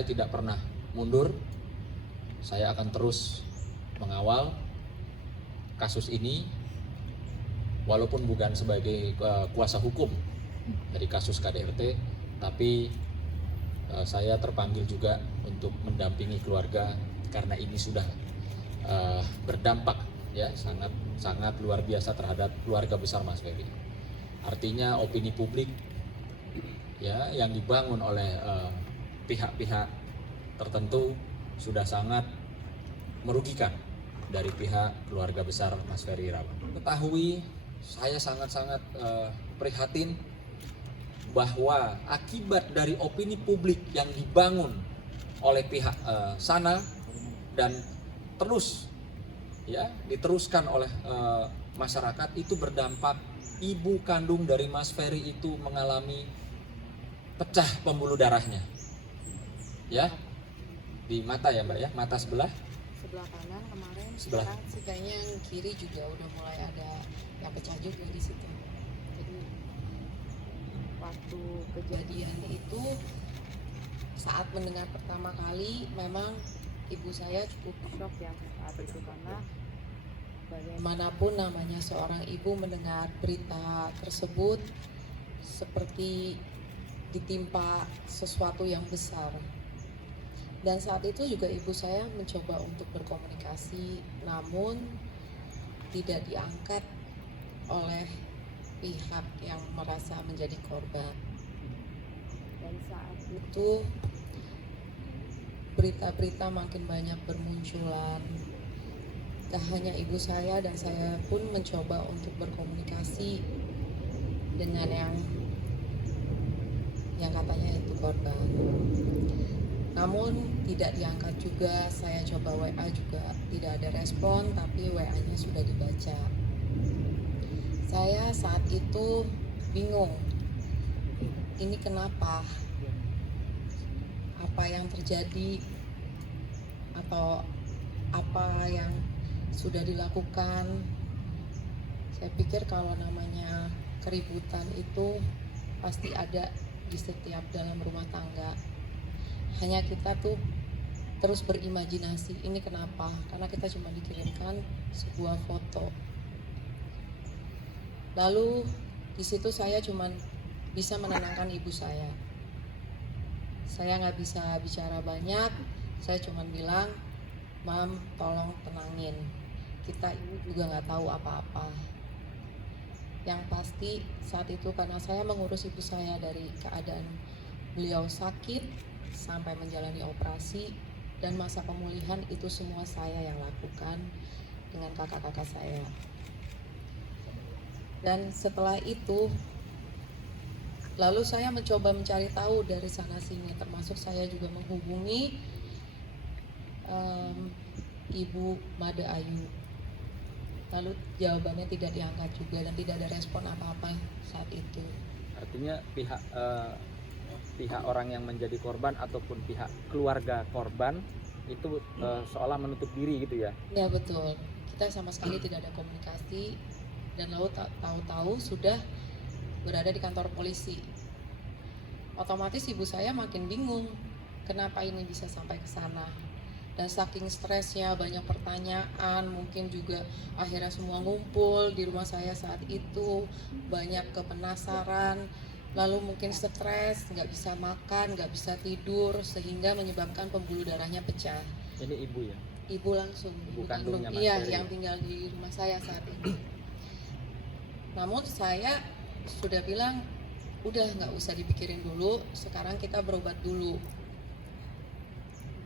saya tidak pernah mundur. Saya akan terus mengawal kasus ini walaupun bukan sebagai kuasa hukum dari kasus KDRT, tapi saya terpanggil juga untuk mendampingi keluarga karena ini sudah berdampak ya sangat luar biasa terhadap keluarga besar Mas Ferry. Artinya opini publik ya yang dibangun oleh pihak-pihak tertentu sudah sangat merugikan dari pihak keluarga besar Mas Ferry Irawan. Ketahui saya sangat-sangat prihatin bahwa akibat dari opini publik yang dibangun oleh pihak sana dan terus ya diteruskan oleh masyarakat itu berdampak ibu kandung dari Mas Ferry itu mengalami pecah pembuluh darahnya ya di mata ya Mbak ya, mata sebelah kanan kemarin, sebelah sekarang sih kayaknya yang kiri juga udah mulai ada yang pecah juga di situ. Jadi waktu kejadian itu saat mendengar pertama kali memang ibu saya cukup shock ya saat itu, karena bagaimanapun namanya seorang ibu mendengar berita tersebut seperti ditimpa sesuatu yang besar. Dan saat itu juga ibu saya mencoba untuk berkomunikasi, namun tidak diangkat oleh pihak yang merasa menjadi korban. Dan saat itu berita-berita makin banyak bermunculan. Tak hanya ibu saya dan saya pun mencoba untuk berkomunikasi dengan yang katanya itu korban. Namun tidak diangkat juga. Saya coba WA juga tidak ada respon, tapi WA-nya sudah dibaca. Saya saat itu bingung, ini kenapa? Apa yang terjadi? Atau apa yang sudah dilakukan? Saya pikir kalau namanya keributan itu pasti ada di setiap dalam rumah tangga. Hanya kita tuh terus berimajinasi, ini kenapa? Karena kita cuma dikirimkan sebuah foto. Lalu di situ saya cuma bisa menenangkan ibu saya. Saya nggak bisa bicara banyak. Saya cuma bilang, Mam, tolong tenangin. Kita ini juga nggak tahu apa-apa. Yang pasti saat itu karena saya mengurus ibu saya dari keadaan beliau sakit sampai menjalani operasi dan masa pemulihan, itu semua saya yang lakukan dengan kakak-kakak saya. Dan setelah itu lalu saya mencoba mencari tahu dari sana sini, termasuk saya juga menghubungi Ibu Made Ayu. Lalu jawabannya tidak diangkat juga dan tidak ada respon apa-apa saat itu. Artinya pihak orang yang menjadi korban ataupun pihak keluarga korban itu seolah menutup diri gitu ya? Ya betul, kita sama sekali tidak ada komunikasi dan lalu tahu-tahu sudah berada di kantor polisi. Otomatis ibu saya makin bingung, kenapa ini bisa sampai ke sana. Dan saking stresnya, banyak pertanyaan, mungkin juga akhirnya semua ngumpul di rumah saya saat itu, banyak kepenasaran, lalu mungkin stres, nggak bisa makan, nggak bisa tidur, sehingga menyebabkan pembuluh darahnya pecah. Ini ibu ya? Ibu langsung, ibu kandungnya Mas iya, Ferry. yang tinggal di rumah saya saat ini. Namun saya sudah bilang, udah nggak usah dipikirin dulu, sekarang kita berobat dulu.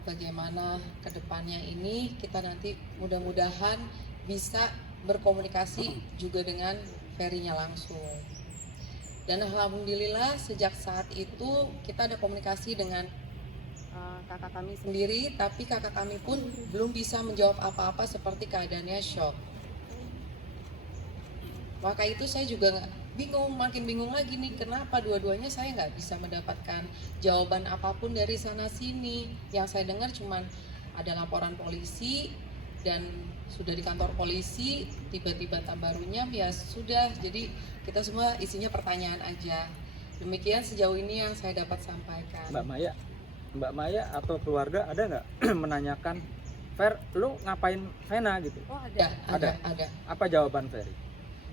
Bagaimana kedepannya ini, kita nanti mudah-mudahan bisa berkomunikasi juga dengan Ferry-nya langsung. Dan alhamdulillah sejak saat itu kita ada komunikasi dengan kakak kami sendiri, tapi kakak kami pun belum bisa menjawab apa-apa seperti keadaannya shock. Maka itu saya juga bingung, makin bingung lagi nih, kenapa dua-duanya saya nggak bisa mendapatkan jawaban apapun dari sana sini. Yang saya dengar cuman ada laporan polisi dan sudah di kantor polisi, tiba-tiba tambah runyam, ya sudah, jadi kita semua isinya pertanyaan aja. Demikian sejauh ini yang saya dapat sampaikan. Mbak Maya, Mbak Maya atau keluarga ada nggak menanyakan, Fer, lu ngapain Vena gitu? Oh ada. Apa jawaban Ferry?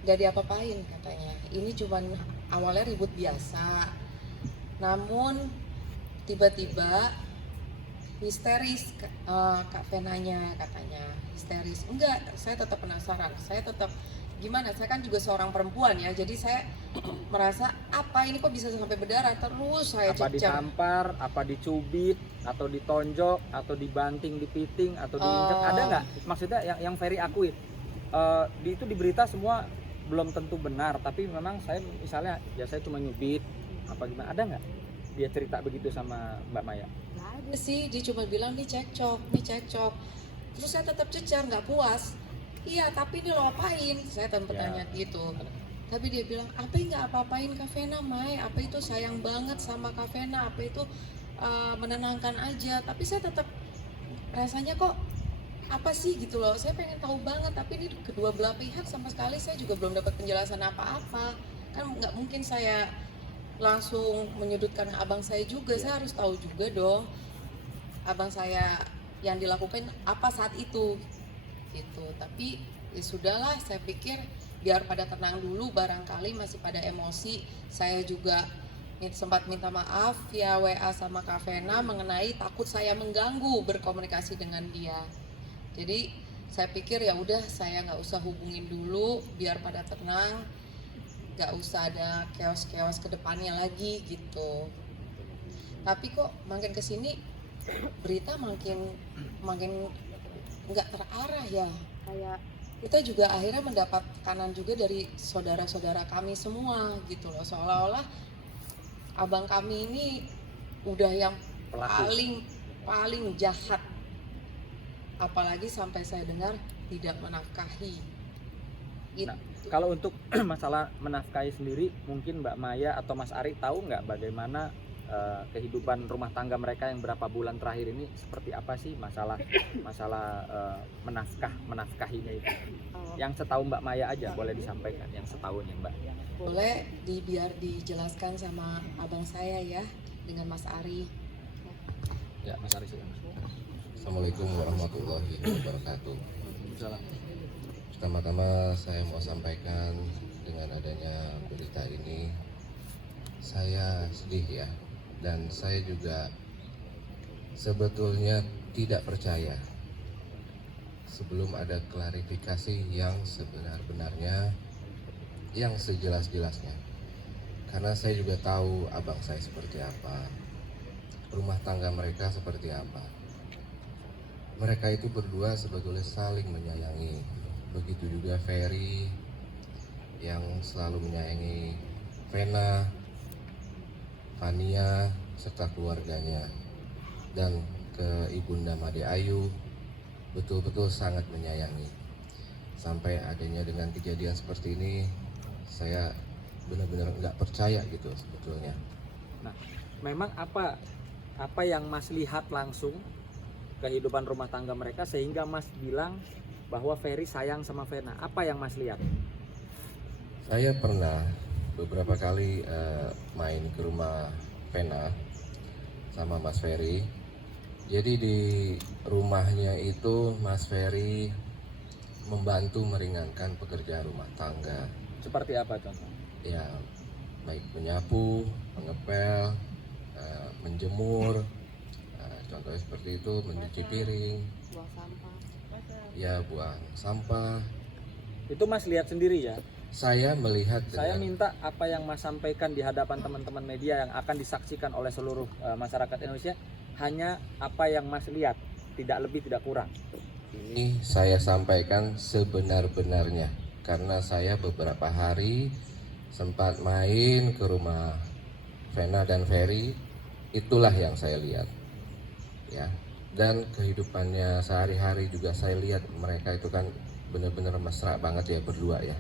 Gak diapa-apain katanya. Ini cuman awalnya ribut biasa. Namun tiba-tiba histeris Kak Venanya katanya. Histeris. Enggak, saya tetap penasaran. Saya tetap gimana? Saya kan juga seorang perempuan ya. Jadi saya merasa apa ini kok bisa sampai berdarah? Terus saya Apa cecer. ditampar, apa dicubit, atau ditonjok, atau dibanting, dipiting, atau diinjak? Ada nggak? Maksudnya yang Ferry akui itu di berita semua belum tentu benar, tapi memang saya misalnya ya saya cuma nyubit apa gimana, ada nggak dia cerita begitu sama Mbak Maya? Nggak ada sih, dia cuma bilang nih cekcok. Terus saya tetap cecer, nggak puas. Iya, tapi ini lo apain? Saya tempat Ya. tanya gitu. Tapi dia bilang, apa nggak apa-apain Kak Vena, Mai? Apa itu sayang banget sama Kak Vena? Apa itu menenangkan aja? Tapi saya tetap rasanya kok apa sih gitu loh. Saya pengen tahu banget, tapi ini kedua belah pihak sama sekali saya juga belum dapat penjelasan apa-apa. Kan nggak mungkin saya langsung menyudutkan abang saya juga. Saya harus tahu juga dong abang saya yang dilakukan apa saat itu gitu. Tapi ya sudahlah, saya pikir biar pada tenang dulu, barangkali masih pada emosi. Saya juga sempat minta maaf via WA sama Kak Vena mengenai takut saya mengganggu berkomunikasi dengan dia. Jadi saya pikir ya udah, saya nggak usah hubungin dulu biar pada tenang, nggak usah ada chaos-chaos ke depannya lagi gitu. Tapi kok makin kesini berita makin nggak terarah ya. Kayak kita juga akhirnya mendapat tekanan juga dari saudara-saudara kami semua gitu loh, seolah-olah abang kami ini udah yang Pelaku. paling jahat, apalagi sampai saya dengar tidak menafkahi. Nah, kalau untuk masalah menafkahi sendiri, mungkin Mbak Maya atau Mas Ari tahu nggak bagaimana kehidupan rumah tangga mereka yang berapa bulan terakhir ini seperti apa sih masalah menafkahinya itu? Yang setahu Mbak Maya aja boleh disampaikan, yang setahunya Mbak. Boleh biar dijelaskan sama abang saya ya, dengan Mas Ari. Ya, Mas Ari silakan. Assalamualaikum warahmatullahi wabarakatuh. Salam. Pertama-tama saya mau sampaikan, dengan adanya berita ini saya sedih ya, dan saya juga sebetulnya tidak percaya sebelum ada klarifikasi yang sebenar-benarnya, yang sejelas-jelasnya. Karena saya juga tahu abang saya seperti apa, rumah tangga mereka seperti apa. Mereka itu berdua sebetulnya saling menyayangi. Begitu juga Ferry yang selalu menyayangi Vena, Fania, serta keluarganya. Dan ke Ibunda Made Ayu betul-betul sangat menyayangi. Sampai adanya dengan kejadian seperti ini, saya benar-benar nggak percaya gitu sebetulnya. Nah, memang apa yang Mas lihat langsung kehidupan rumah tangga mereka sehingga Mas bilang bahwa Ferry sayang sama Vena? Apa yang Mas lihat? Saya pernah beberapa kali main ke rumah Vena sama Mas Ferry. Jadi di rumahnya itu Mas Ferry membantu meringankan pekerjaan rumah tangga. Seperti apa contohnya? Ya, baik menyapu, mengepel, menjemur, contohnya seperti itu, mencuci piring, Buang sampah. ya buang sampah. Itu Mas lihat sendiri ya? Saya melihat Saya dengan minta apa yang Mas sampaikan di hadapan teman-teman media yang akan disaksikan oleh seluruh masyarakat Indonesia, hanya apa yang Mas lihat, tidak lebih tidak kurang. ini saya sampaikan sebenar-benarnya, karena saya beberapa hari sempat main ke rumah Vena dan Ferry. Itulah yang saya lihat ya, dan kehidupannya sehari-hari juga saya lihat mereka itu kan benar-benar mesra banget ya berdua ya.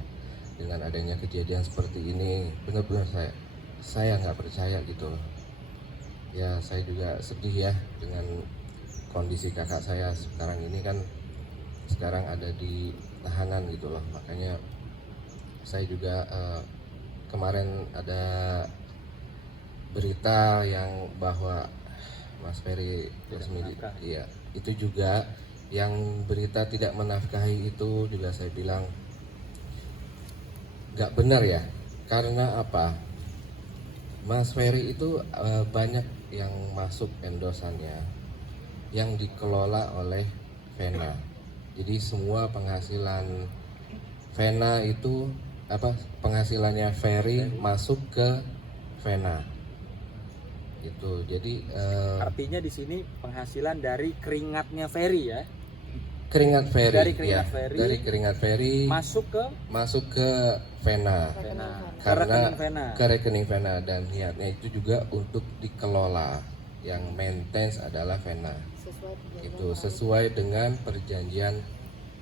Dengan adanya kejadian seperti ini, benar-benar saya nggak percaya gitu loh ya. Saya juga sedih ya dengan kondisi kakak saya sekarang ini, kan sekarang ada di tahanan gitu loh. Makanya saya juga kemarin ada berita yang bahwa Mas Ferry Tidak Rosmidi. menafkahi. Iya, itu juga yang berita tidak menafkahi itu juga saya bilang nggak benar ya. Karena apa? Mas Ferry itu banyak yang masuk endosannya yang dikelola oleh Vena. Jadi semua penghasilan Vena itu penghasilannya Ferry masuk ke Vena. Itu. Jadi Artinya di sini penghasilan dari keringatnya Ferry ya. keringat Ferry Dari keringat ya, Ferry dari keringat Ferry masuk ke Vena. Vena. Ke Karena rekening Vena. ke rekening Vena, dan niatnya itu juga untuk dikelola, yang maintenance adalah Vena. Itu sesuai dengan perjanjian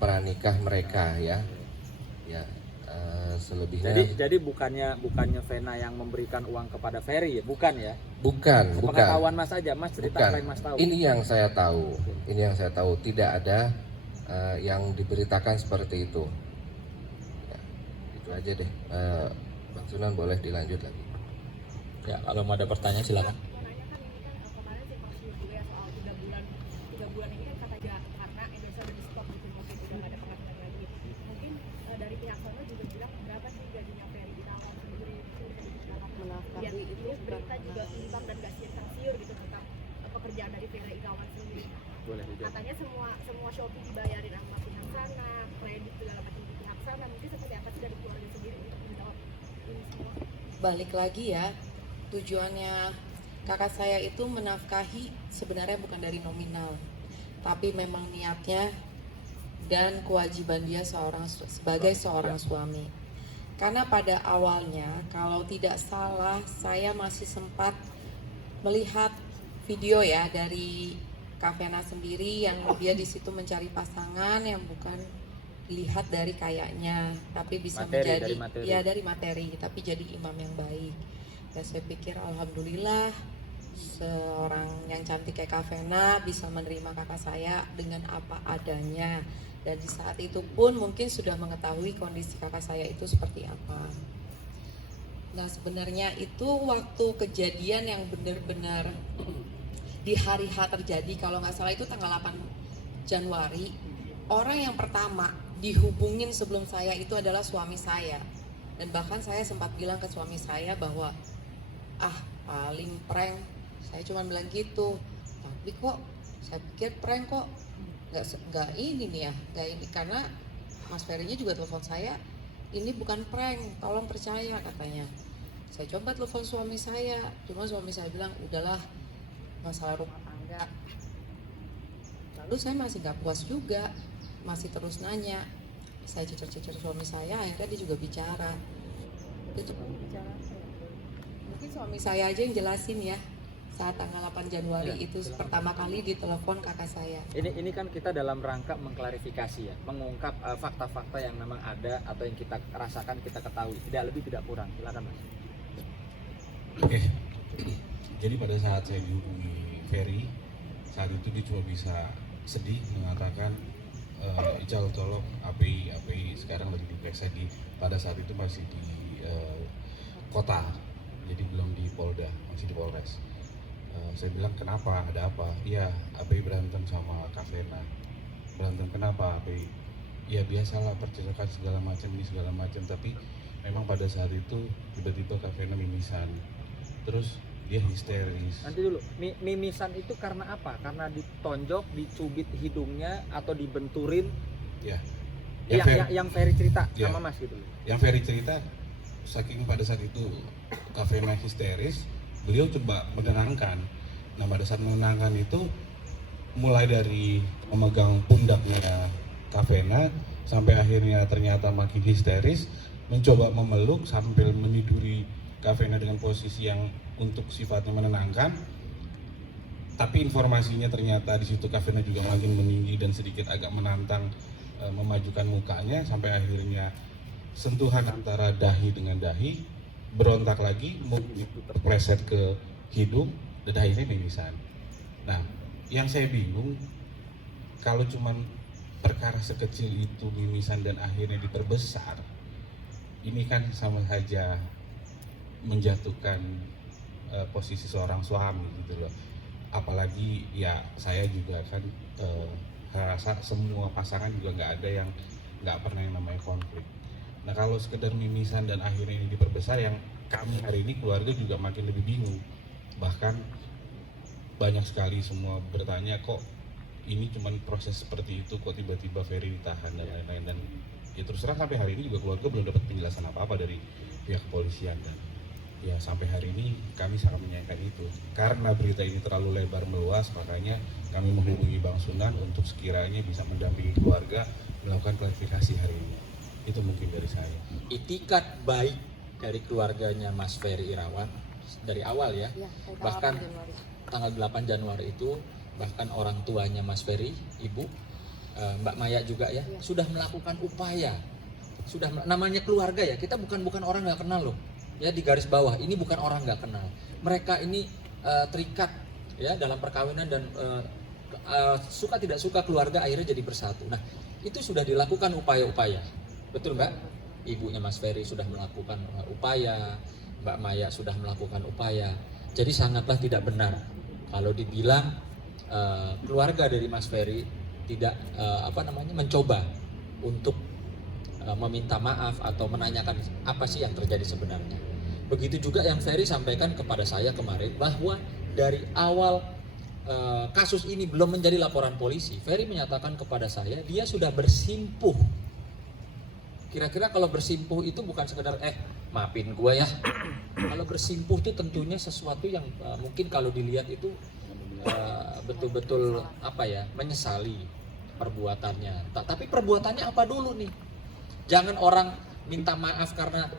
pranikah mereka ya. Ya, selebihnya Jadi bukannya Vena yang memberikan uang kepada Ferry ya, bukan ya? bukan. Sepengetahuan Mas aja, Mas cerita Bukan. apa yang Mas tahu. Ini yang saya tahu. Ini yang saya tahu. Tidak ada yang diberitakan seperti itu. Ya, itu aja deh. Bang Sunan boleh dilanjut lagi. Ya, kalau mau ada pertanyaan silakan. Mau nanya kan ini kan kemarin simpang siur juga ya soal 3 bulan ini kan katanya karena Indonesia udah di stop gitu, mungkin udah nggak ada penghasilan lagi. Mungkin dari pihak sana juga bilang berapa sih gajinya Ferry Irawan sendiri itu bisa diberitakan. Biar itu berita juga imbang dan nggak simpang siur gitu tentang pekerjaan dari Ferry Irawan sendiri. Boleh dijawab. Katanya semua Shopee dibayarin sama pihak sana, kredit segala macam di pihak sana. Mungkin seperti apa sih dari keluarga sendiri untuk menjawab ini semua? Balik lagi ya, tujuannya kakak saya itu menafkahi sebenarnya bukan dari nominal, tapi memang niatnya dan kewajiban dia sebagai seorang suami. Karena pada awalnya, kalau tidak salah, saya masih sempat melihat video ya dari Kak Vena sendiri yang dia di situ mencari pasangan yang bukan dilihat dari kayaknya, tapi bisa menjadi dari materi, tapi jadi imam yang baik. Dan saya pikir alhamdulillah seorang yang cantik kayak Kak Vena bisa menerima kakak saya dengan apa adanya, dan di saat itu pun mungkin sudah mengetahui kondisi kakak saya itu seperti apa. Nah sebenarnya itu waktu kejadian yang benar-benar di hari H terjadi, kalau nggak salah itu tanggal 8 Januari, orang yang pertama dihubungin sebelum saya itu adalah suami saya. Dan bahkan saya sempat bilang ke suami saya bahwa paling prank, saya cuma bilang gitu. Tapi kok saya pikir prank kok nggak ini nih ya, nggak ini, karena Mas Ferry-nya juga telepon saya, ini bukan prank, tolong percaya katanya. Saya coba telepon suami saya, cuma suami saya bilang udahlah masalah rumah tangga. Lalu saya masih nggak puas juga, masih terus nanya. Saya cecer-cecer suami saya, akhirnya dia juga bicara. Dia cuma bicara. Mungkin suami saya aja yang jelasin ya, saat tanggal 8 Januari itu pertama kali ditelepon kakak saya. Ini kan kita dalam rangka mengklarifikasi ya, mengungkap fakta-fakta yang memang ada atau yang kita rasakan, kita ketahui, tidak lebih tidak kurang. Silakan Mas. Oke. Jadi pada saat saya dihubungi Ferry, saat itu dia cuma bisa sedih mengatakan Ical tolong API sekarang lagi diperiksa pada saat itu masih di kota, jadi belum di Polda, masih di Polres. Saya bilang kenapa, ada apa? Iya, API berantem sama Kak Vena. Berantem kenapa API? Ya biasalah, percakapan segala macam, tapi memang pada saat itu tiba-tiba Kak Vena mimisan, terus dia histeris. Nanti dulu, mimisan itu karena apa? Karena ditonjok, dicubit hidungnya, atau dibenturin? Ya. Yang Ferry cerita ya, sama Mas gitu. Yang Ferry cerita, saking pada saat itu Kak Vena histeris, beliau coba menenangkan. Nah pada saat menenangkan itu, mulai dari memegang pundaknya Kak Vena sampai akhirnya ternyata makin histeris, mencoba memeluk sambil meniduri Kak Vena dengan posisi yang untuk sifatnya menenangkan, tapi informasinya ternyata di situ Kak Vena juga makin meninggi dan sedikit agak menantang, memajukan mukanya sampai akhirnya sentuhan antara dahi dengan dahi, berontak lagi, terpleset ke hidung, dan akhirnya mimisan. Nah, yang saya bingung, kalau cuman perkara sekecil itu mimisan dan akhirnya diperbesar, ini kan sama saja menjatuhkan posisi seorang suami gitu loh. apalagi ya saya juga kan rasa semua pasangan juga nggak ada yang nggak pernah yang namanya konflik. Nah kalau sekedar mimisan dan akhirnya ini diperbesar, yang kami hari ini keluarga juga makin lebih bingung. Bahkan banyak sekali semua bertanya, kok ini cuman proses seperti itu, kok tiba-tiba Ferry ditahan dan lain-lain. Dan ya terus terang sampai hari ini juga keluarga belum dapat penjelasan apa-apa dari pihak kepolisian. Dan ya sampai hari ini kami sangat menyayangkan itu. Karena berita ini terlalu lebar meluas, makanya kami menghubungi Bang Sunan untuk sekiranya bisa mendampingi keluarga melakukan klarifikasi hari ini. Itu mungkin dari saya. Itikat baik dari keluarganya Mas Ferry Irawan dari awal ya, Ya, bahkan tanggal 8 Januari itu bahkan orang tuanya Mas Ferry, ibu Mbak Maya juga ya, sudah melakukan upaya, namanya keluarga ya, kita bukan orang nggak kenal loh ya, di garis bawah ini bukan orang nggak kenal, mereka ini terikat ya dalam perkawinan dan suka tidak suka keluarga akhirnya jadi bersatu. Nah itu sudah dilakukan upaya-upaya, betul Mbak? Ibunya Mas Ferry sudah melakukan upaya, Mbak Maya sudah melakukan upaya, jadi sangatlah tidak benar kalau dibilang keluarga dari Mas Ferry tidak mencoba untuk meminta maaf atau menanyakan apa sih yang terjadi sebenarnya. Begitu juga yang Ferry sampaikan kepada saya kemarin bahwa dari awal kasus ini belum menjadi laporan polisi, Ferry menyatakan kepada saya dia sudah bersimpuh. Kira-kira kalau bersimpuh itu bukan sekedar maafin gue ya. Kalau bersimpuh itu tentunya sesuatu yang mungkin kalau dilihat itu betul-betul menyesali perbuatannya. Tapi perbuatannya apa dulu nih? Jangan orang minta maaf karena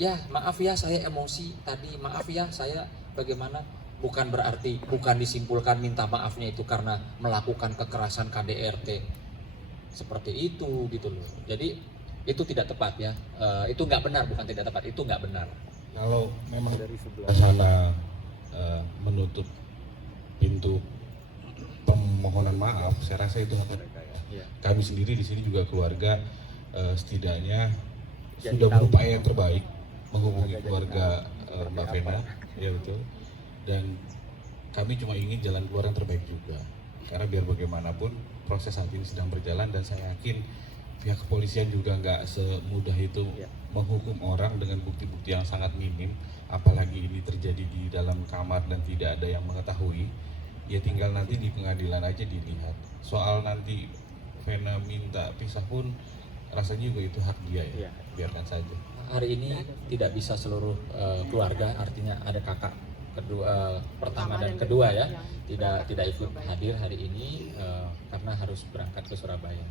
ya maaf ya saya emosi tadi, maaf ya saya bagaimana, bukan berarti, bukan disimpulkan minta maafnya itu karena melakukan kekerasan KDRT seperti itu gitu loh. Jadi itu tidak tepat ya, itu nggak benar, bukan tidak tepat, itu nggak benar. Kalau memang dari sebelah sana menutup pintu permohonan maaf, saya rasa itu hak mereka ya. Kami sendiri di sini juga keluarga setidaknya sudah berupaya yang terbaik menghubungi keluarga Mbak Vena, ya betul. Dan kami cuma ingin jalan keluar yang terbaik juga. Karena biar bagaimanapun proses saat ini sedang berjalan dan saya yakin pihak kepolisian juga nggak semudah itu menghukum orang dengan bukti-bukti yang sangat minim, apalagi ini terjadi di dalam kamar dan tidak ada yang mengetahui. Ya tinggal nanti di pengadilan aja dilihat. Soal nanti Vena minta pisah pun rasanya juga itu hak dia ya, biarkan saja. Hari ini tidak bisa seluruh keluarga, artinya ada kakak kedua, pertama dan kedua ya, tidak ikut hadir hari ini karena harus berangkat ke Surabaya.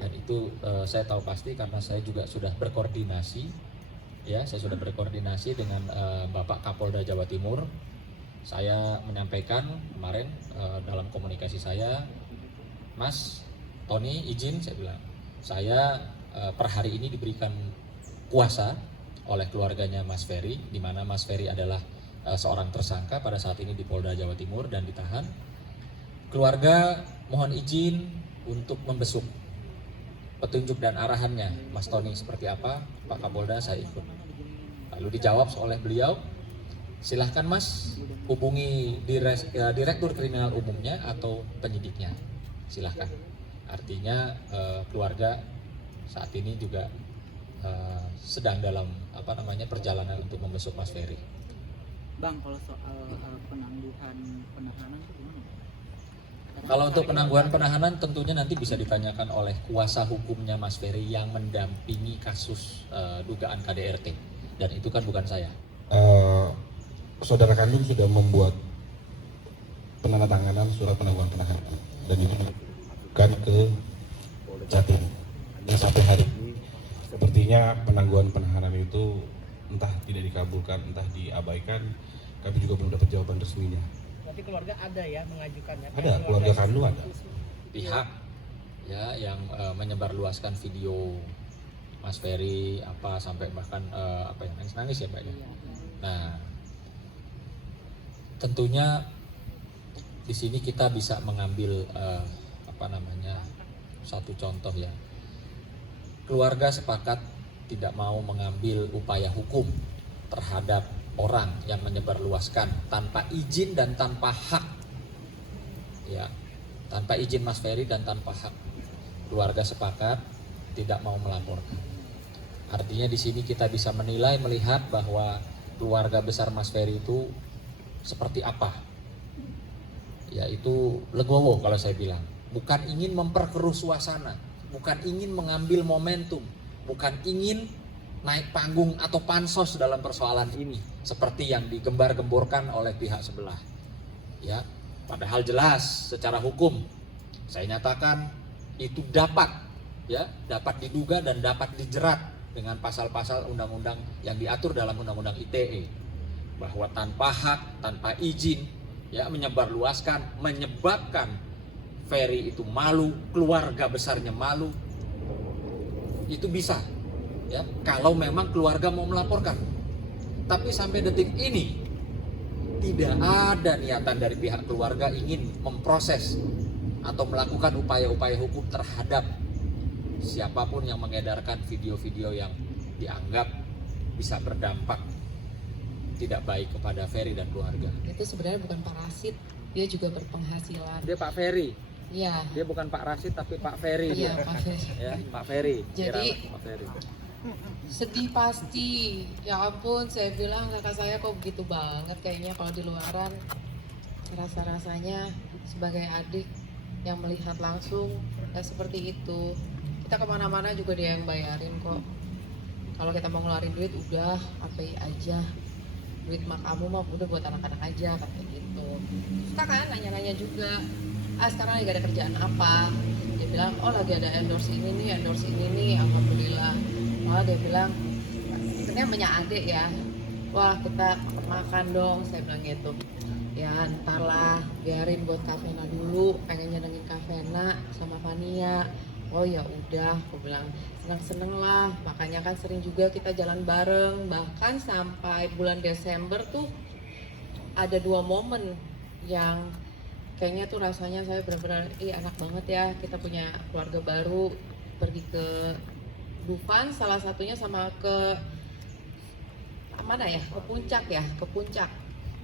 Dan itu saya tahu pasti karena saya juga sudah berkoordinasi ya, saya sudah berkoordinasi dengan Bapak Kapolda Jawa Timur. Saya menyampaikan kemarin dalam komunikasi saya, Mas Tony izin, saya bilang, saya per hari ini diberikan kuasa oleh keluarganya Mas Ferry, di mana Mas Ferry adalah seorang tersangka pada saat ini di Polda Jawa Timur dan ditahan. Keluarga mohon izin untuk membesuk petunjuk dan arahannya Mas Tony seperti apa, Pak Kapolda saya ikut. Lalu dijawab oleh beliau, silahkan Mas hubungi Direktur Kriminal Umumnya atau penyidiknya, silahkan. Artinya keluarga saat ini juga sedang dalam perjalanan untuk membesuk Mas Ferry. Bang, kalau soal penangguhan penahanan itu gimana? Kalau untuk penangguhan penahanan tentunya nanti bisa ditanyakan oleh kuasa hukumnya Mas Ferry yang mendampingi kasus dugaan KDRT, dan itu kan bukan saya. Saudara kandung sudah membuat penandatanganan surat penangguhan penahanan dan itu bukan ke Jatim. Dan sampai hari ini sepertinya penangguhan penahanan itu entah tidak dikabulkan, entah diabaikan. Kami juga belum dapat jawaban resminya. Berarti keluarga ada ya mengajukannya? Ada, keluarga kandung ada. Pihak ya yang menyebarluaskan video Mas Ferry sampai bahkan yang nangis ya Pak ya. Nah, tentunya di sini kita bisa mengambil satu contoh ya. Keluarga sepakat tidak mau mengambil upaya hukum terhadap orang yang menyebarluaskan tanpa izin dan tanpa hak ya, tanpa izin Mas Ferry dan tanpa hak. Keluarga sepakat tidak mau melaporkan. Artinya di sini kita bisa menilai, melihat bahwa keluarga besar Mas Ferry itu seperti apa. Yaitu legowo kalau saya bilang. Bukan ingin memperkeruh suasana, bukan ingin mengambil momentum, bukan ingin naik panggung atau pansos dalam persoalan ini seperti yang digembar-gemborkan oleh pihak sebelah. Ya, padahal jelas secara hukum saya nyatakan itu dapat diduga dan dapat dijerat dengan pasal-pasal undang-undang yang diatur dalam undang-undang ITE, bahwa tanpa hak, tanpa izin, ya, menyebarluaskan, menyebabkan Ferry itu malu, keluarga besarnya malu, itu bisa, ya, kalau memang keluarga mau melaporkan. Tapi sampai detik ini tidak ada niatan dari pihak keluarga ingin memproses atau melakukan upaya-upaya hukum terhadap siapapun yang mengedarkan video-video yang dianggap bisa berdampak tidak baik kepada Ferry dan keluarga. Itu sebenarnya bukan parasit, dia juga berpenghasilan. Dia Pak Ferry. Iya. Dia bukan Pak Rasid tapi Pak Ferry. Iya, dia. Pak Ferry. Ya, Pak Ferry. Jadi Pak Ferry. sedih pasti. Ya ampun, saya bilang kakak saya kok begitu banget kayaknya kalau di luaran. Rasa-rasanya sebagai adik yang melihat langsung nggak seperti itu. Kita kemana-mana juga dia yang bayarin kok. Kalau kita mau ngeluarin duit udah API aja. Duit mak kamu mah udah buat anak-anak aja kayak gitu. Kita kan nanya-nanya juga. Sekarang lagi ada kerjaan apa? Dia bilang, oh lagi ada endorse ini nih, alhamdulillah. Malah dia bilang, sebenarnya punya adik ya. Wah kita makan dong, saya bilang gitu. Ya ntar lah, biarin buat Kak Vena dulu, pengen nyenengin Kak Vena sama Fania. Oh ya udah, aku bilang seneng-seneng lah. Makanya kan sering juga kita jalan bareng. Bahkan sampai bulan Desember tuh ada 2 momen yang kayaknya tuh rasanya saya benar-benar enak banget ya, kita punya keluarga baru, pergi ke Dufan salah satunya, sama ke mana ya, ke puncak.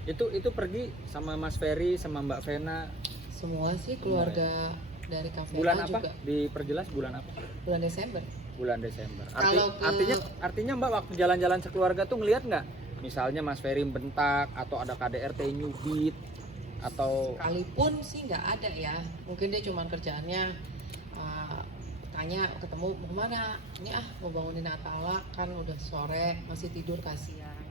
Itu pergi sama Mas Ferry sama Mbak Vena. Semua sih keluarga dari Cafe Bulan apa? juga. Diperjelas bulan apa? Bulan Desember. Bulan Desember. Kalau Artinya Mbak waktu jalan-jalan sekeluarga tuh ngelihat nggak? Misalnya Mas Ferry bentak atau ada KDRT nyubit atau Sekalipun sih nggak ada ya, mungkin dia cuma kerjaannya tanya ketemu mau kemana, ini mau bangunin Atala kan udah sore masih tidur kasihan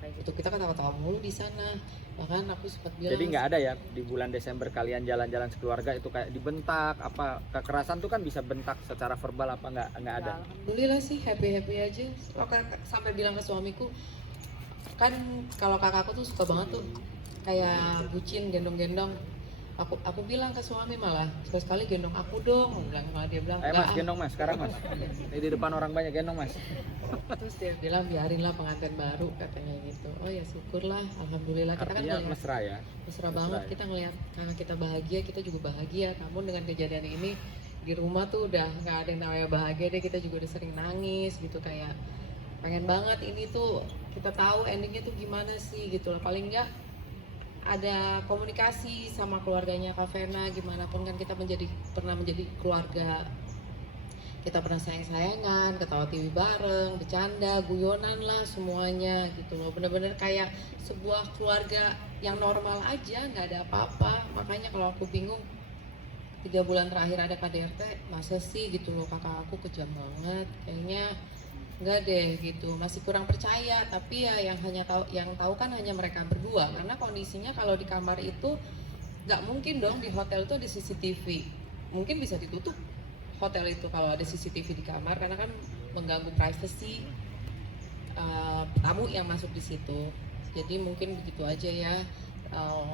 kayak gitu. Kita ketawa-tawa mulu di sana, bahkan aku sempat bilang jadi nggak ada ya di bulan Desember kalian jalan-jalan sekeluarga itu kayak dibentak apa kekerasan tuh kan bisa bentak secara verbal apa nggak ada? Alhamdulillah sih happy aja. Sampai bilang ke suamiku kan kalau kakakku tuh suka banget tuh kayak bucin gendong-gendong. Aku bilang ke suami malah sekali gendong aku dong. Malah dia bilang Mas gendong mas sekarang mas. Ini di depan orang banyak gendong mas. Terus dia bilang biarinlah pengantin baru katanya gitu. Oh ya syukurlah, alhamdulillah. Kita Artinya kan mesra ya. Mesra banget ya. kita ngelihat karena kita bahagia, kita juga bahagia. Namun dengan kejadian ini di rumah tuh udah nggak ada yang namanya bahagia deh. Kita juga udah sering nangis gitu, kayak pengen banget ini tuh kita tahu endingnya tuh gimana sih gitu loh. Paling nggak ada komunikasi sama keluarganya Kak Vena, gimana pun kan kita pernah menjadi keluarga, kita pernah sayang-sayangan, ketawa TV bareng, bercanda, guyonan lah semuanya gitu loh. Bener-bener kayak sebuah keluarga yang normal aja, nggak ada apa-apa. Makanya kalau aku bingung 3 bulan terakhir ada KDRT, masa sih gitu loh, kakak aku kejam banget, kayaknya enggak deh gitu, masih kurang percaya. Tapi ya yang tahu kan hanya mereka berdua, karena kondisinya kalau di kamar itu nggak mungkin dong di hotel itu ada CCTV. Mungkin bisa ditutup hotel itu kalau ada CCTV di kamar, karena kan mengganggu privasi tamu yang masuk di situ. Jadi mungkin begitu aja ya.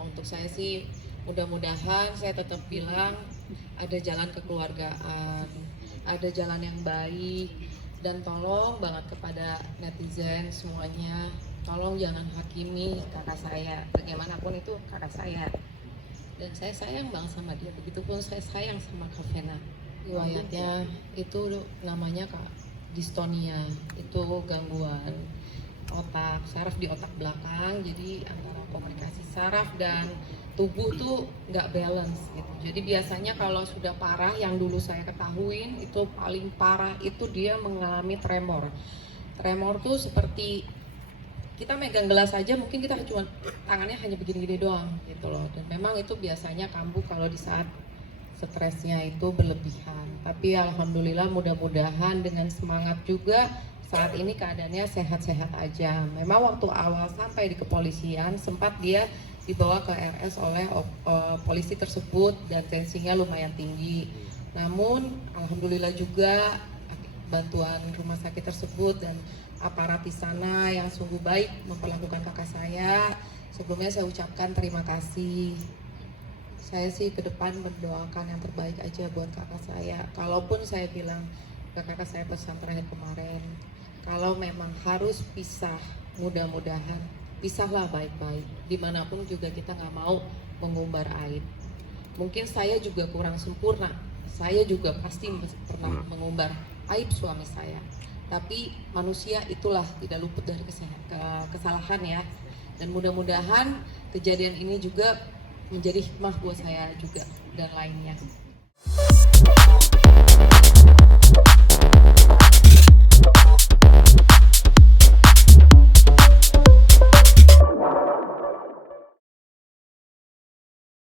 Untuk saya sih mudah-mudahan saya tetap bilang ada jalan kekeluargaan, ada jalan yang baik. Dan tolong banget kepada netizen semuanya, tolong jangan hakimi kakak saya, bagaimanapun itu kakak saya. Dan saya sayang banget sama dia, begitupun saya sayang sama Kak Vena. Riwayatnya itu namanya dystonia, itu gangguan otak, saraf di otak belakang, jadi antara komunikasi saraf dan tubuh tuh nggak balance gitu. Jadi biasanya kalau sudah parah, yang dulu saya ketahuin itu paling parah itu dia mengalami tremor. Tremor tuh seperti kita megang gelas aja mungkin kita cuma tangannya hanya begini-gini doang gitu loh. Dan memang itu biasanya kambuh kalau di saat stresnya itu berlebihan. Tapi alhamdulillah mudah-mudahan dengan semangat juga saat ini keadaannya sehat-sehat aja. Memang waktu awal sampai di kepolisian sempat dia dibawa ke RS oleh polisi tersebut dan tensinya lumayan tinggi. Namun alhamdulillah juga bantuan rumah sakit tersebut dan aparat di sana yang sungguh baik memperlakukan kakak saya. Sebelumnya saya ucapkan terima kasih. Saya sih ke depan berdoakan yang terbaik aja buat kakak saya. Kalaupun saya bilang ke kakak saya pesan terakhir kemarin, kalau memang harus pisah, mudah-mudahan pisahlah baik-baik. Dimanapun juga kita nggak mau mengumbar aib. Mungkin saya juga kurang sempurna. Saya juga pasti pernah mengumbar aib suami saya. Tapi manusia itulah tidak luput dari kesalahan ya. Dan mudah-mudahan kejadian ini juga menjadi hikmah buat saya juga dan lainnya.